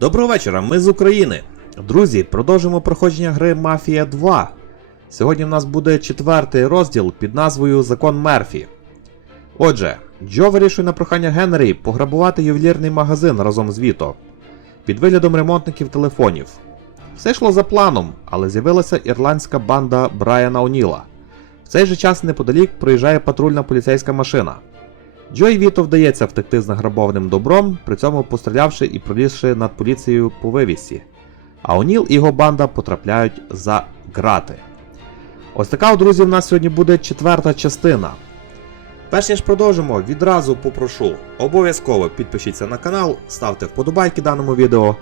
Доброго вечора, ми з України. Друзі, продовжимо проходження гри Мафія 2. Сьогодні в нас буде четвертий розділ під назвою Закон Мерфі. Отже, Джо вирішує на прохання Генрі пограбувати ювелірний магазин разом з Віто під виглядом ремонтників телефонів. Все йшло за планом, але з'явилася ірландська банда Брайана Оніла. В цей же час неподалік проїжджає патрульна поліцейська машина. Джо і Віто вдається втекти з награбованим добром, при цьому пострілявши і пролізши над поліцією по вивісі. А Оніл і його банда потрапляють за грати. Ось така, друзі, в нас сьогодні буде четверта частина. Перш ніж продовжимо, відразу попрошу обов'язково підпишіться на канал, ставте вподобайки даному відео,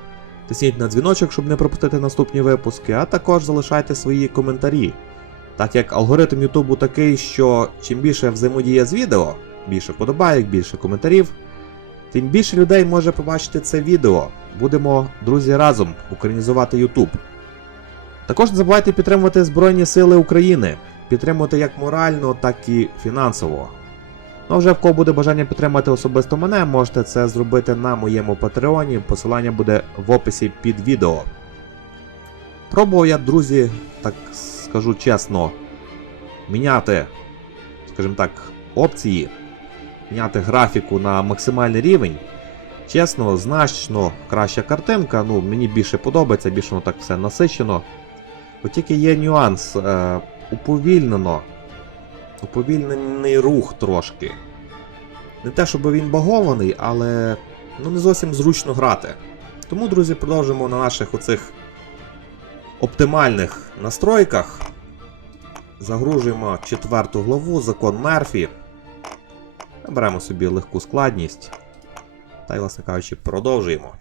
тисніть на дзвіночок, щоб не пропустити наступні випуски, а також залишайте свої коментарі. Так як алгоритм Ютубу такий, що чим більше взаємодія з відео, більше вподобайок, більше коментарів, тим більше людей може побачити це відео. Будемо, друзі, разом українізувати Ютуб. Також не забувайте підтримувати Збройні Сили України, підтримувати як морально, так і фінансово. Ну а вже в кого буде бажання підтримати особисто мене, можете це зробити на моєму патреоні. Посилання буде в описі під відео. Пробував я, друзі, так скажу чесно, міняти, скажімо так, опції, міняти графіку на максимальний рівень. Чесно, значно краща картинка. Ну, мені більше подобається, більше воно так все насичено. От тільки є нюанс. Е, уповільнено. Уповільнений рух трошки. Не те, щоб він багований, але ну, не зовсім зручно грати. Тому, друзі, продовжимо на наших оцих оптимальних настройках. Загружуємо четверту главу, закон Мерфі. Беремо собі легку складність. Та й, власне кажучи, продовжуємо.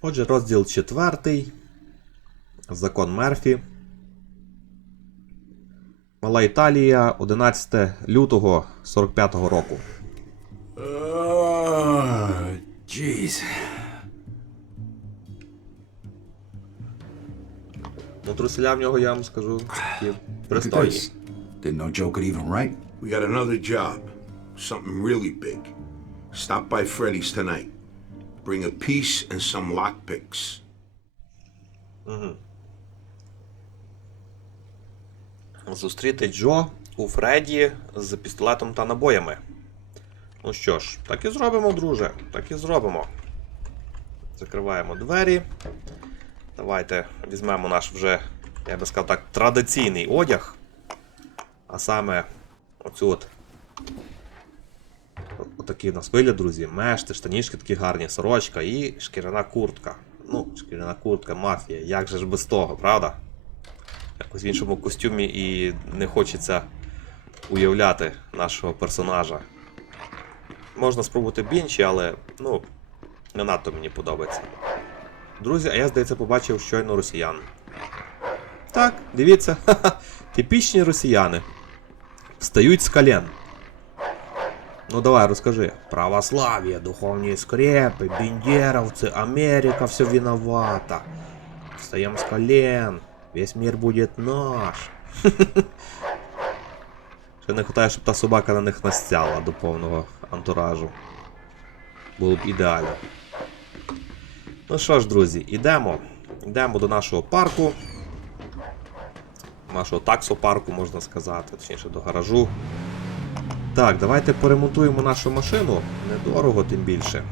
Отже, розділ четвертий. Закон Мерфі. Мала Італія, 11 лютого 45-го року. Jeez. Ну, труселя в нього, я вам скажу, такі пристойні. Didn't know Joe could even write. We got another job. Something really big. Stop by Freddy's tonight. Bring a piece and some lockpicks. Зустріти Джо у Фредді з пістолетом та набоями. Ну що ж, так і зробимо, друже. Так і зробимо. Закриваємо двері. Давайте візьмемо наш вже, я би сказав так, традиційний одяг. А саме оцю от. Отакий у нас вигляд, друзі. Мешти, штанішки такі гарні, сорочка і шкіряна куртка. Ну, шкіряна куртка, мафія. Як же ж без того, правда? якось в іншому костюмі і не хочеться уявляти нашого персонажа. Можна спробувати бінші, але ну, не надто мені подобається. Друзі, а я, здається, побачив щойно росіян. Так, дивіться, ха-ха, типічні росіяни. Встають з колен. Ну давай, розкажи. Православие, духовные скрепы, бендеровцы, Америка все виновата. Встаем с колен. Весь мир будет наш. Ще не вистачає, щоб та собака на них настяла до повного антуражу. Було б ідеально. Ну що ж, друзі, ідемо. Йдемо до нашого парку. Нашого таксопарку, можна сказати, точніше до гаражу. Так, давайте поремонтуємо нашу машину. Недорого, тим більше.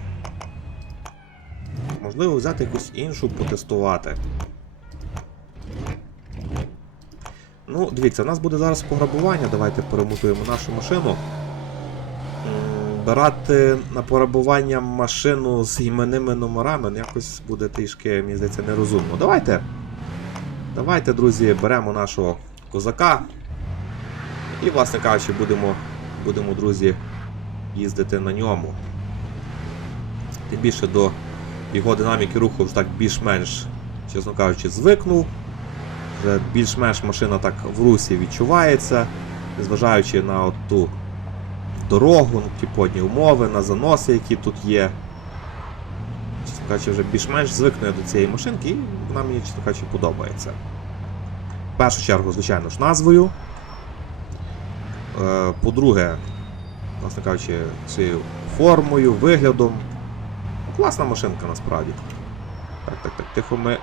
Можливо, взяти якусь іншу потестувати. Ну, дивіться, у нас буде зараз пограбування. Давайте поремонтуємо нашу машину. Брати на пограбування машину з іменними номерами ну, якось буде трішки, мені здається, нерозумно. Давайте. Давайте, друзі, беремо нашого козака. І, власне кажучи, будемо, будемо, друзі, їздити на ньому. Тим більше до його динаміки руху вже так більш-менш, чесно кажучи, звикнув. Вже більш-менш машина так в русі відчувається, незважаючи на от ту дорогу, на ті подні умови, на заноси, які тут є. Чесно кажучи, вже більш-менш звикну я до цієї машинки, і вона мені, чесно кажучи, подобається. В першу чергу, звичайно ж, назвою. Е, По-друге, власне кажучи, своєю формою, виглядом. Класна машинка насправді. Так, так, так, тихо ми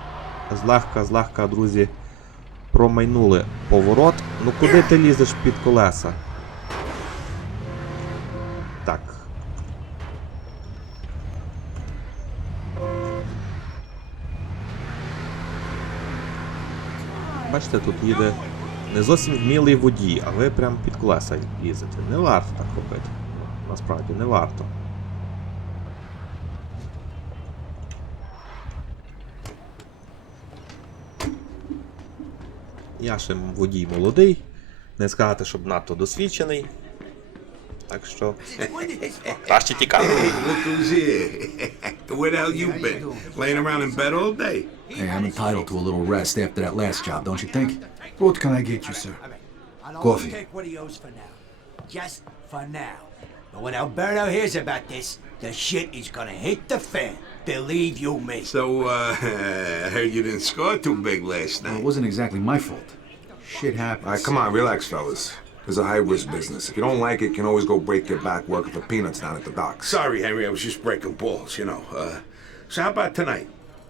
злегка, злегка, друзі, промайнули поворот. Ну куди ти лізеш під колеса? Так. Бачите, тут їде не зовсім вмілий водій, а ви прям під колеса їздите. Не варто так робити. Насправді не варто. Я ще водій молодий, не сказати, щоб надто досвідчений. Так що. Краще тікати. Look who's here. Where the hell you been? Laying around in bed all day? Hey, I'm entitled to a little rest after that last job, don't you think? What can I get you, sir? I'll Coffee. only take what he owes for now. Just for now. But when Alberto hears about this, the shit is gonna hit the fan. Believe you me. So, uh, I heard you didn't score too big last Well, it night. wasn't exactly my fault. Shit happens. All right, come on, relax, fellas. This is a high risk business. If you don't like it, you can always go break your back working for peanuts down at the docks. Sorry, Henry, I was just breaking balls, you know. Uh, so how about tonight?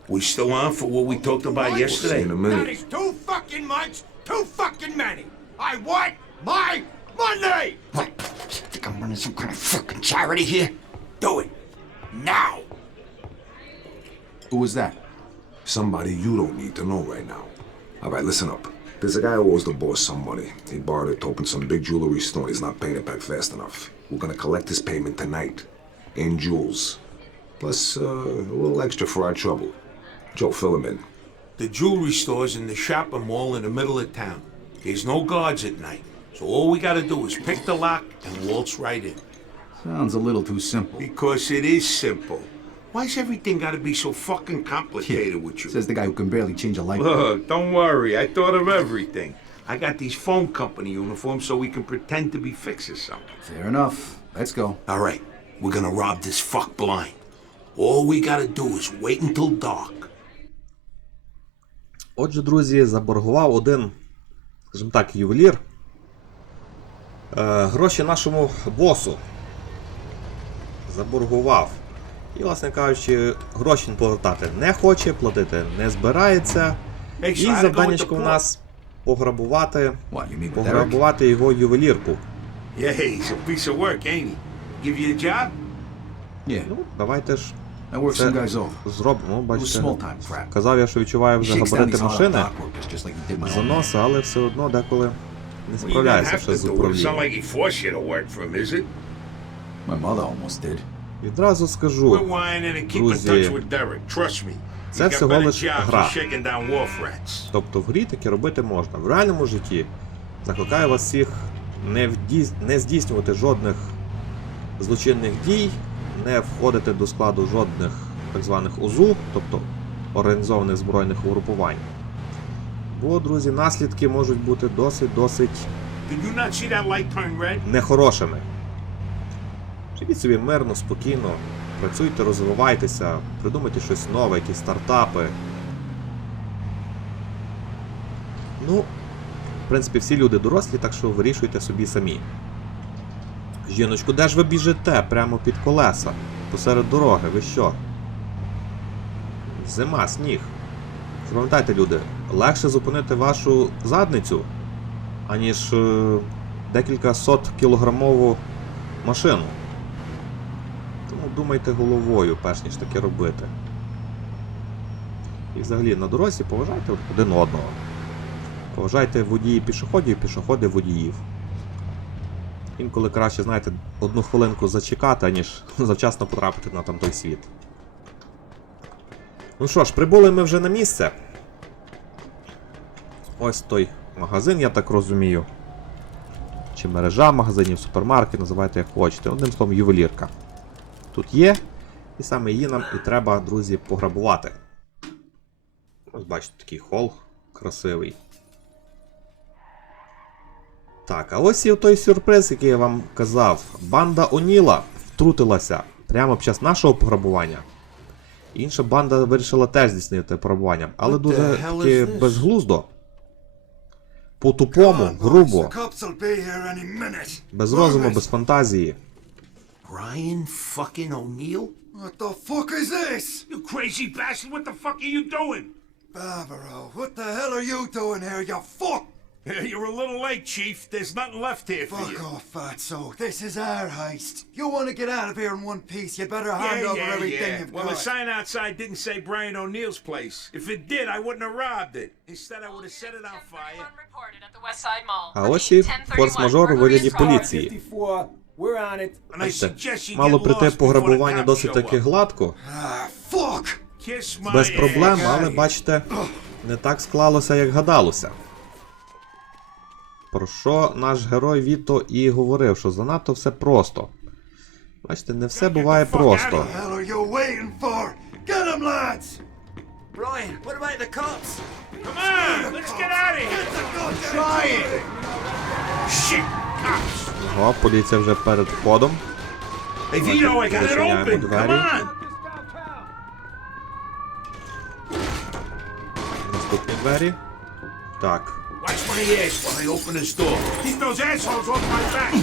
We still on for what we talked about See yesterday? in a That minute. is too fucking much, too fucking many. I want my money! What? Think I'm running some kind of fucking charity here? Do it. Now! Who was that? Somebody you don't need to know right now. All right, listen up. There's a guy who owes the boss some money. He borrowed it to open some big jewelry store. He's not paying it back fast enough. We're gonna collect his payment tonight. In jewels. Plus, uh, a little extra for our trouble. Joe, fill him in. The jewelry store's in the shopping mall in the middle of town. There's no guards at night. So all we gotta do is pick the lock and waltz right in. Sounds a little too simple. Because it is simple. Why's everything gotta be so fucking complicated with you? Says the guy who can barely change a light bulb. Look, don't worry. I thought of everything. I got these phone company uniforms so we can pretend to be fixing something. Fair enough. Let's go. All right, we're gonna rob this fuck blind. All we gotta do is wait until dark. Отже, друзі, заборгував один, скажімо так, ювелір. Е, гроші нашому босу. Заборгував. І, власне кажучи, гроші повертати не хоче, платити не збирається. І завданнячко у нас пограбувати. Пограбувати його ювелірку. Yeah, he's a piece of work, ain't he? Give you a job? Yeah, Ну, давайте ж over. зробимо. Бачите, казав я, що відчуваю вже габарити машини. man. Заноси, але все одно деколи не справляється ще з управлінням. Відразу скажу, Друзі, це всього better лиш jobs гра. тобто в грі таке робити можна. В реальному житті закликаю вас всіх не, вдій- не здійснювати жодних злочинних дій, не входити до складу жодних так званих УЗУ, тобто організованих збройних угрупувань. Бо, друзі, наслідки можуть бути досить-досить Did you not see that light turn red? нехорошими. Живіть собі мирно, спокійно, працюйте, розвивайтеся, придумайте щось нове, якісь стартапи. Ну, в принципі, всі люди дорослі, так що вирішуйте собі самі. Жіночку, де ж ви біжите? Прямо під колеса. Посеред дороги, ви що? Зима, сніг. Запам'ятайте, люди, легше зупинити вашу задницю, аніж е, декілька сот кілограмову машину. Думайте головою, перш ніж таке робити. І взагалі на дорозі поважайте один одного. Поважайте водії пішоходів, пішоходи водіїв. Інколи краще, знаєте, одну хвилинку зачекати, аніж завчасно потрапити на там той світ. Ну що ж, прибули ми вже на місце. Ось той магазин, я так розумію. Чи мережа магазинів, супермаркет, називайте як хочете. Одним словом, ювелірка. Тут є, і саме її нам і треба, друзі, пограбувати. Ось бачите, такий хол красивий. Так, а ось і той сюрприз, який я вам казав. Банда Оніла втрутилася прямо під час нашого пограбування. Інша банда вирішила теж здійснити пограбування, але дуже таки безглуздо. Грубо, here any minute. без розуму, без фантазії. Brian fucking O'Neill? What the fuck is this? You crazy bastard, what the fuck are you doing? Barbaro, what the hell are you doing here, you fuck? You're a little late, Chief. There's nothing left here for Fuck you. off, fatso. This is our heist. You want to get out of here in one piece, you better hand Yeah, over yeah, everything yeah. you've Well, got. the sign outside didn't say Brian O'Neill's place. If it did, I wouldn't have robbed it. Instead, I would have set it on fire. А ось і форс-мажор у вигляді поліції. 54. We're on it. And I suggest you Мало прийти before the пограбування досить таки гладко, Ah, без проблем, але бачите, не так склалося, як гадалося. Про що наш герой Віто і говорив, що занадто все просто. Бачите, не все буває просто. Brian, what about the cops? Come on, let's get out of here. Try it! Shit, cops. О, поліція вже перед входом. Hey, Vito, I got it Зачиняємо open. двері. Come on. Наступні двері. Так. Watch my ass while I open this door. Keep those assholes off my back.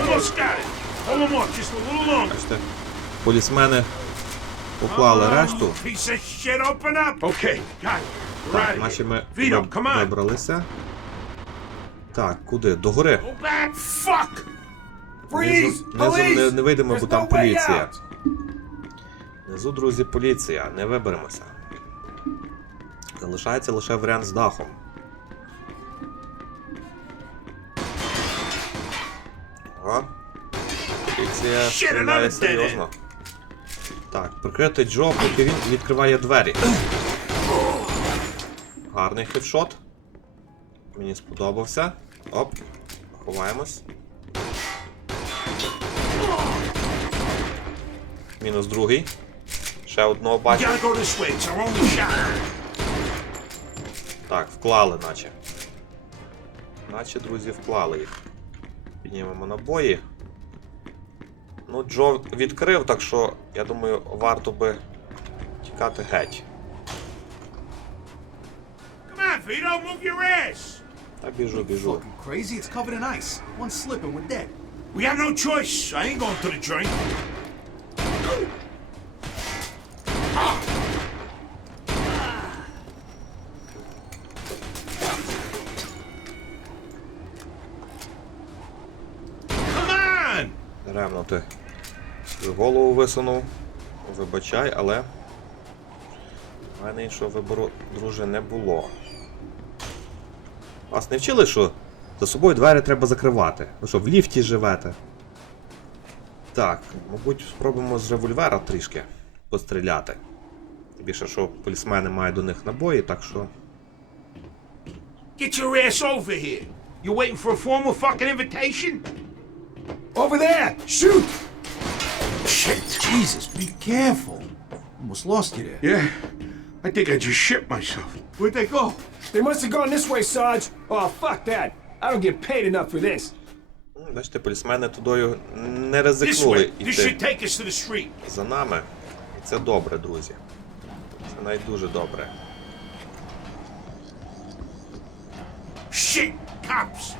Almost got it. Hold them off just a little longer. Бачите, полісмени поклали решту. Piece of shit, open up. Okay, got it. We're Так, out of наші here. ми Vito, виб- come on. вибралися. Так, куди? До гори. Go back. Fuck. Внизу, внизу не, не вийдемо, бо там поліція. Внизу, друзі, поліція. Не виберемося. Залишається лише варіант з дахом. Ага. Поліція стріляє серйозно. Так, прикрити Джо, поки він відкриває двері. Гарний хедшот. Мені сподобався. Оп. Ховаємось. Мінус другий. Ще одного бачу. Так, вклали, наче. Наче, друзі, вклали їх. Піднімемо набої. Ну, Джо відкрив, так що, я думаю, варто би тікати геть. Come on, Vito, move your ass. Та біжу, біжу. Fucking crazy? It's covered in ice. One slip and we're dead. We have no choice. I ain't going to the joint. Come on! Даремно ти голову висунув. Вибачай, але. У мене іншого вибору, друже, не було. Вас не вчили, що за собою двері треба закривати. Ви що, в ліфті живете? Так, мабуть, спробуємо з револьвера трішки постріляти. Більше, що полісмени мають до них набої, так що. Get your ass over here. You waiting for a formal fucking invitation? Over there! Shoot! Shit. Jesus, be careful. Almost lost you there. Yeah, I think I just shit myself. Where'd they go? They must have gone this way, Sarge. Oh, fuck that. I don't get paid enough for this. Бачите, полісмени тудою не ризикнули йти. should take us to the street. за нами. І це добре, друзі. Це навіть дуже добре. Shit, cops.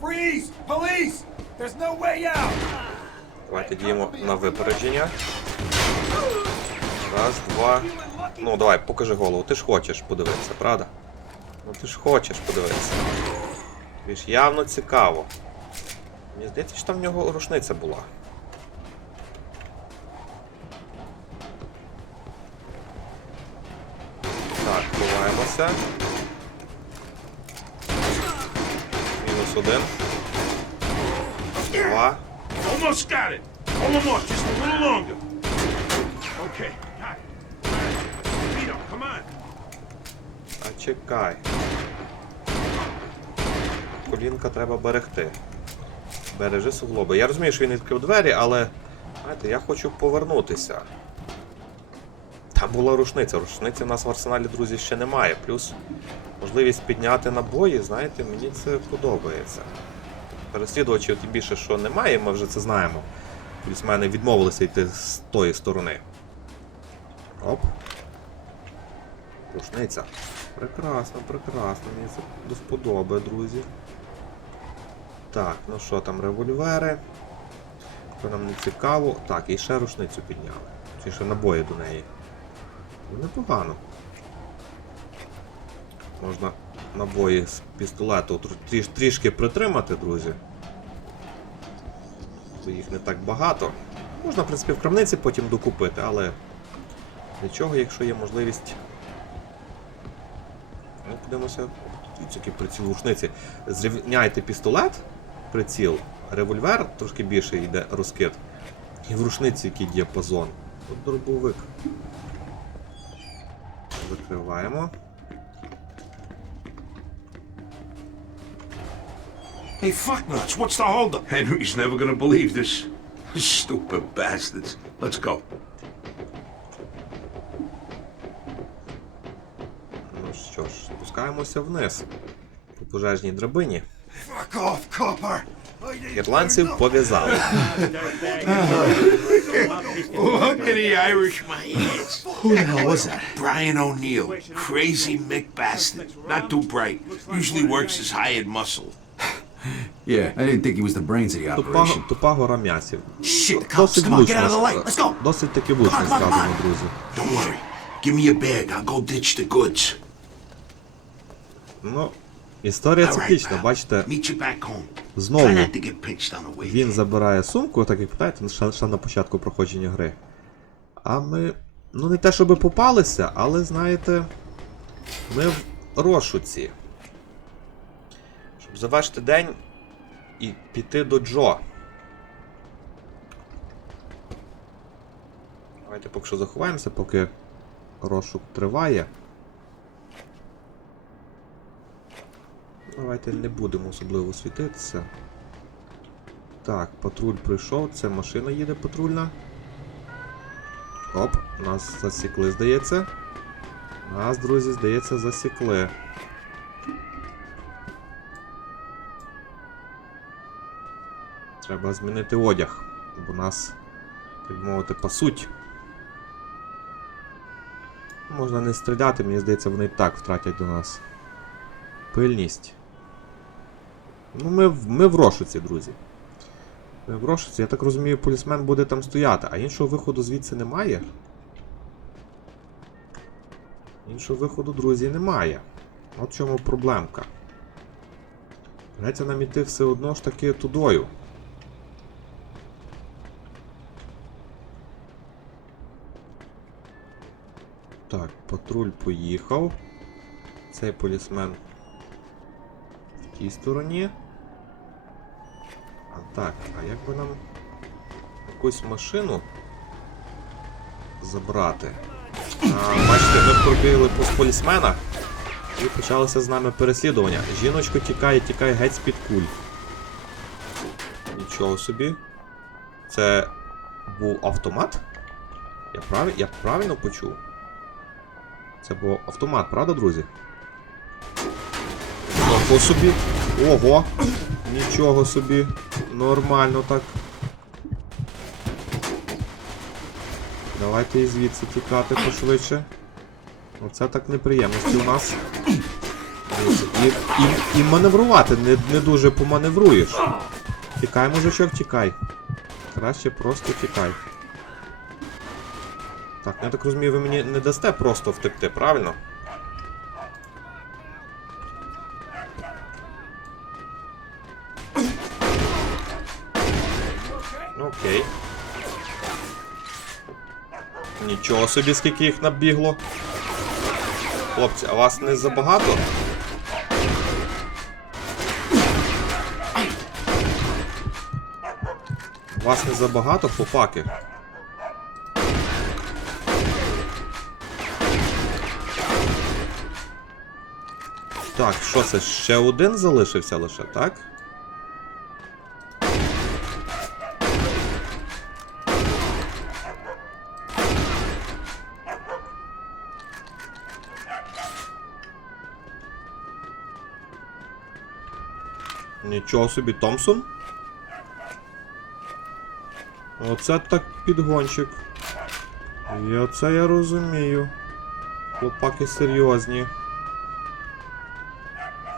Freeze! Police! There's no way out! Давайте діємо на випередження. Раз, два. Ну, давай, покажи голову. Ти ж хочеш подивитися, правда? Ну ти ж хочеш подивитися. Тобі ж явно цікаво. Мені здається, що там в нього рушниця була. Так, ховаємося. Мінус один. Два. Almost got it. Them just a little longer. Okay, got it. Vito, come on. А чекай. Колінка треба берегти. Бережи суглоби. Я розумію, що він відкрив двері, але. Знаєте, я хочу повернутися. Там була рушниця. Рушниці в нас в арсеналі, друзі, ще немає. Плюс можливість підняти набої, знаєте, мені це подобається. Переслідувачів тим більше, що немає, ми вже це знаємо. Плюс мене відмовилися йти з тої сторони. Оп. Рушниця. Прекрасно, прекрасно. Мені це до вподоби, друзі. Так, ну що там, револьвери. То нам не цікаво. Так, і ще рушницю підняли. Чи ще набої до неї. Непогано. Можна набої з пістолету тріш, трішки притримати, друзі. Бо їх не так багато. Можна, в принципі, в крамниці потім докупити, але для чого, якщо є можливість. Дивіться, який приціл рушниці. Зрівняйте пістолет, приціл, револьвер трошки більше йде розкид. І в рушниці який діапазон. Тут дробовик. Закриваємо. Hey, fucknuts, what's the holdup? Henry's never gonna believe this. Stupid bastards. Let's go. Що ж, спускаємося вниз. По пожежній драбині. Fuck off, copper. Ірландців пов'язали. Look at the Irish my ass. Who the hell was that? Brian O'Neill, crazy Mick bastard. Not too bright. Usually works his hired muscle. Yeah, I didn't think he was the brains of the Тупа, operation. тупа гора м'ясів. Shit, the cops. Досить Come on, get out of the влучно. light. Let's go. Досить таки влучно Come on, come on, сказано, come on. друзі. Don't worry. Give me a bag. I'll go ditch the goods. Ну, історія циклічна, бачите, знову він забирає сумку, так як питаєте, ще, ще на початку проходження гри. А ми. Ну не те, щоб попалися, але знаєте. Ми в розшуці. Щоб завершити день і піти до Джо. Давайте поки що заховаємося, поки розшук триває. Давайте не будемо особливо світитися. Так, патруль прийшов, це машина їде патрульна. Оп, нас засікли, здається. Нас, друзі, здається, засікли. Треба змінити одяг, бо нас, так би мовити, пасуть. Можна не стріляти, мені здається, вони і так втратять до нас. Пильність. Ну, ми, ми в розшуці, друзі. Ми в розшуці, я так розумію, полісмен буде там стояти, а іншого виходу звідси немає. Іншого виходу, друзі, немає. От в чому проблемка. Придеться нам іти все одно ж таки тудою. Так, патруль поїхав. Цей полісмен в тій стороні. Так, а як би нам якусь машину забрати? А, бачите, ми пробігли повз полісмена і почалося з нами переслідування. Жіночко тікає, тікає геть з-під куль. Нічого собі. Це був автомат? Я, прав... Я правильно почув? Це був автомат, правда, друзі? Ого собі. Ого! Нічого собі. Нормально так. Давайте і звідси тікати пошвидше. Оце так неприємності у нас. І, і, і маневрувати не, не дуже поманевруєш. Тікай, мужичок, тікай. Краще просто тікай. Так, я так розумію, ви мені не дасте просто втекти, правильно? Нічого собі, скільки їх набігло. Хлопці, а вас не забагато? Вас не забагато, хлопаки? Так, що це? Ще один залишився лише, так? Нічого собі, Томпсон? Оце так підгончик. І оце я розумію. Хлопаки серйозні.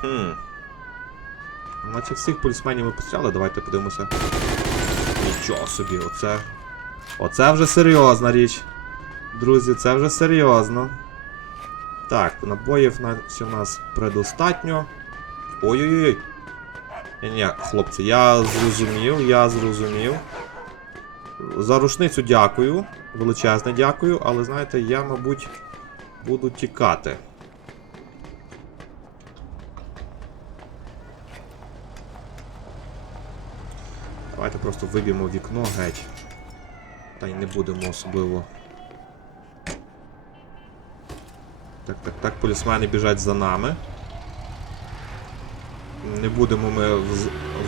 Хм. Наче всіх полісменів ми постріляли, давайте подивимося. Нічого собі, оце. Оце вже серйозна річ. Друзі, це вже серйозно. Так, набоїв наче в нас предостатньо. Ой-ой-ой. Ні, хлопці, я зрозумів, я зрозумів. За рушницю дякую. Величезне дякую, але знаєте, я, мабуть, буду тікати. Давайте просто виб'ємо вікно геть. Та й не будемо особливо. Так, так, так, полісмени біжать за нами. Не будемо ми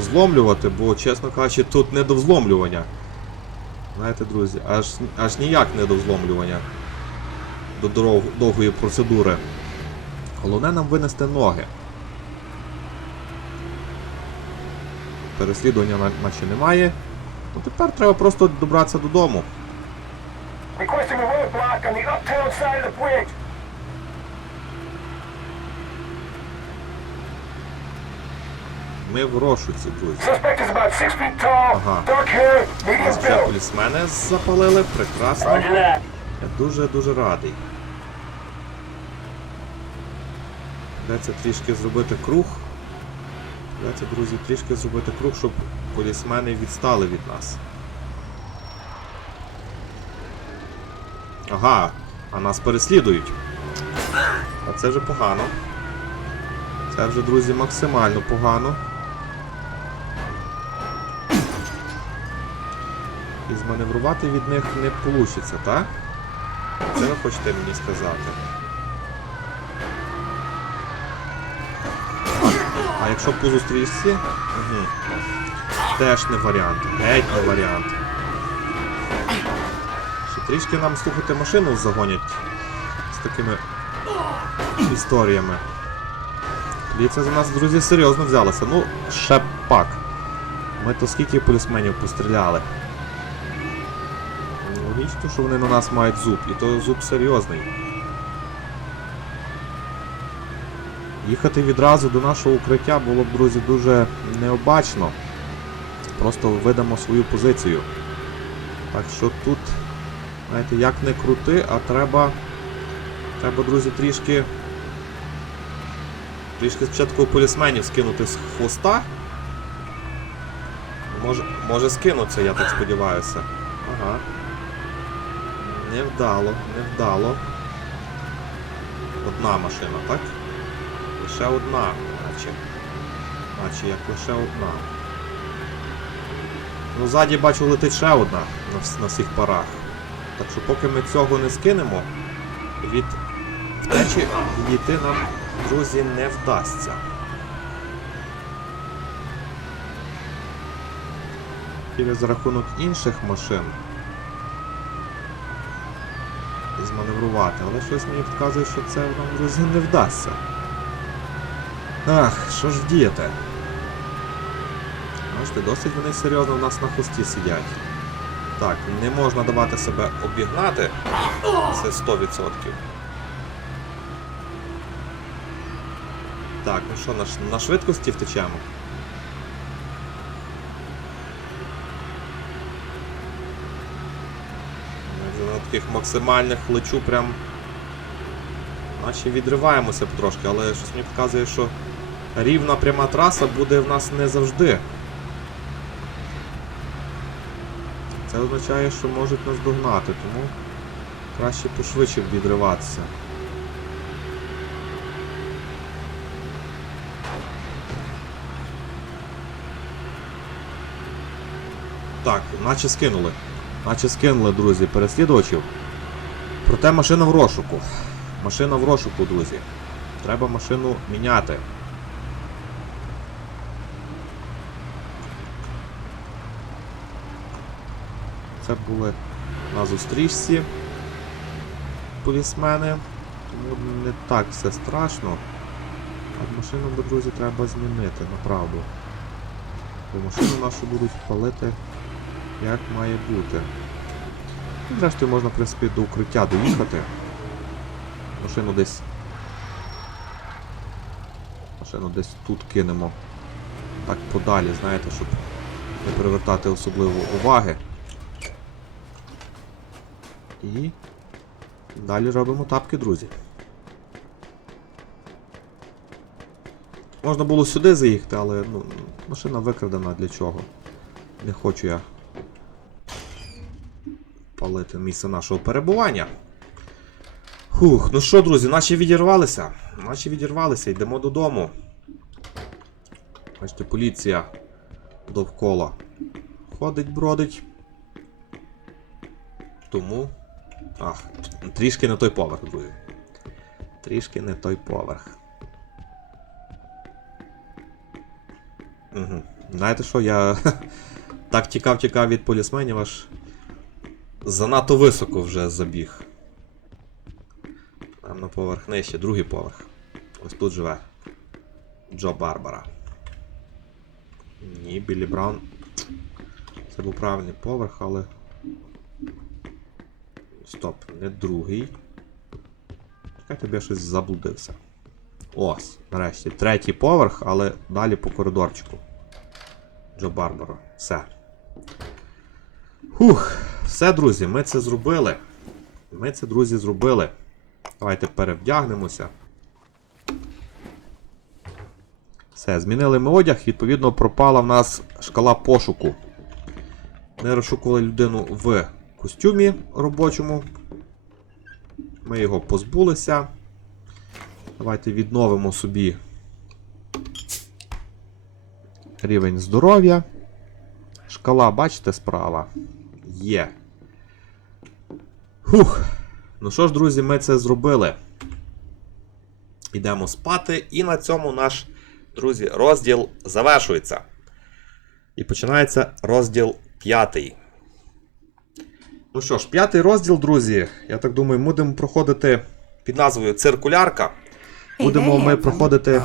взломлювати, бо, чесно кажучи, тут не до взломлювання. Знаєте, друзі, аж, аж ніяк не до взломлювання. До дорог, довгої процедури. Головне нам винести ноги. Переслідування наче немає. Ну тепер треба просто добратися додому. Requesting a roadblock on the uptown side of the bridge. Ми в розшуці, друзі. Ага. вже полісмени запалили, прекрасно. Я дуже-дуже радий. Йдеться трішки зробити круг. Йдеться, друзі, трішки зробити круг, щоб полісмени відстали від нас. Ага, а нас переслідують. А це вже погано. Це вже, друзі, максимально погано. І зманеврувати від них не вийде, так? Це ви хочете мені сказати? А, якщо по зустрічці? Угу. Теж не варіант. Геть не варіант. Ще трішки нам слухати машину загонять з такими історіями. Поліція за нас, друзі, серйозно взялася. Ну, ще пак. Ми то скільки полісменів постріляли. Логічно, що вони на нас мають зуб, і то зуб серйозний. Їхати відразу до нашого укриття було б, друзі, дуже необачно. Просто видамо свою позицію. Так що тут, знаєте, як не крути, а треба. Треба, друзі, трішки. Трішки спочатку полісменів скинути з хвоста. Може, може скинуться, я так сподіваюся. Ага. Невдало, невдало. Одна машина, так? Лише одна, наче. Наче як лише одна. Ну, ззаді бачу летить ще одна на, на всіх парах. Так що поки ми цього не скинемо, від втечі відійти нам, друзі, не вдасться. За рахунок інших машин зманеврувати, але щось мені підказує, що це нам, друзі, не вдасться. Ах, що ж вдіяти? Бачите, досить вони серйозно в нас на хвості сидять. Так, не можна давати себе обігнати. Це 100%. Так, ну що, на швидкості втечемо? Я вже на таких максимальних лечу прям. Наче відриваємося потрошки, але щось мені показує, що рівна пряма траса буде в нас не завжди. Це означає, що можуть нас догнати, тому краще пошвидше відриватися. Так, наче скинули. Наче скинули, друзі, переслідувачів. Проте машина в розшуку. Машина в розшуку, друзі. Треба машину міняти. Це були на зустрічці полісмени, тому не так все страшно. А машину, друзі, треба змінити, направду. Бо машину нашу будуть палити як має бути. Ну, Зрештою можна, в принципі, до укриття доїхати. Машину десь. Машину десь тут кинемо. так подалі, знаєте, щоб не привертати особливо уваги. І далі робимо тапки, друзі. Можна було сюди заїхати, але ну, машина викрадена для чого. Не хочу я палити місце нашого перебування. Хух, ну що, друзі, наче відірвалися. Наче відірвалися, йдемо додому. Бачите, поліція довкола ходить, бродить. Тому. Ах, трішки не той поверх, друзі. Трішки не той поверх. Угу. Знаєте що, я так тікав-тікав від полісменів, аж занадто високо вже забіг. Там на поверх нижче, другий поверх. Ось тут живе Джо Барбара. Ні, Біллі Браун. Це був правильний поверх, але. Стоп, не другий. Чекайте, б я щось заблудився. Ось, нарешті, третій поверх, але далі по коридорчику. Джо Барбаро. Все. Хух, все, друзі, ми це зробили. Ми це, друзі, зробили. Давайте перевдягнемося. Все, змінили ми одяг, відповідно, пропала в нас шкала пошуку. Ми розшукували людину в костюмі робочому. Ми його позбулися. Давайте відновимо собі рівень здоров'я. Шкала, бачите, справа. Є. Хух. Ну що ж, друзі, ми це зробили. Йдемо спати, і на цьому наш, друзі, розділ завершується. І починається розділ п'ятий. Ну що ж, п'ятий розділ, друзі, я так думаю, будемо проходити під назвою Циркулярка. Будемо ми проходити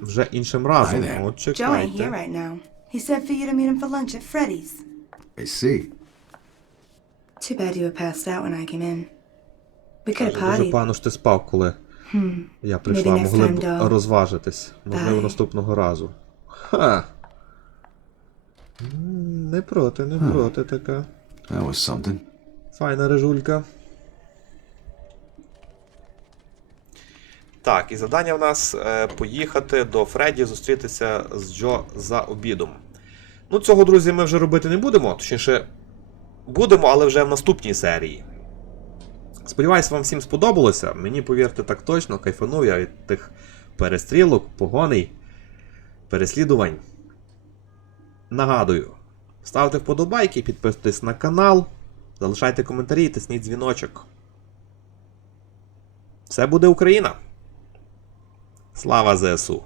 вже іншим разом. От чекайте. right now. He said for you to meet him for lunch at Freddy's. I see. Too bad you were passed out when I came in. We could have Дуже partied. погано ж ти спав, коли я прийшла. Maybe next Могли time, б doll. розважитись. Можливо, Bye. наступного разу. Ха. М, Не проти, не проти така. That was something. Файна режулька. Так, і завдання в нас е, поїхати до Фредді зустрітися з Джо за обідом. Ну, цього, друзі, ми вже робити не будемо. Точніше, будемо, але вже в наступній серії. Сподіваюсь, вам всім сподобалося. Мені, повірте, так точно, кайфанув я від тих перестрілок, погоней, переслідувань. Нагадую, ставте вподобайки, підписуйтесь на канал, залишайте коментарі, тисніть дзвіночок. Все буде Україна! Слава ЗСУ!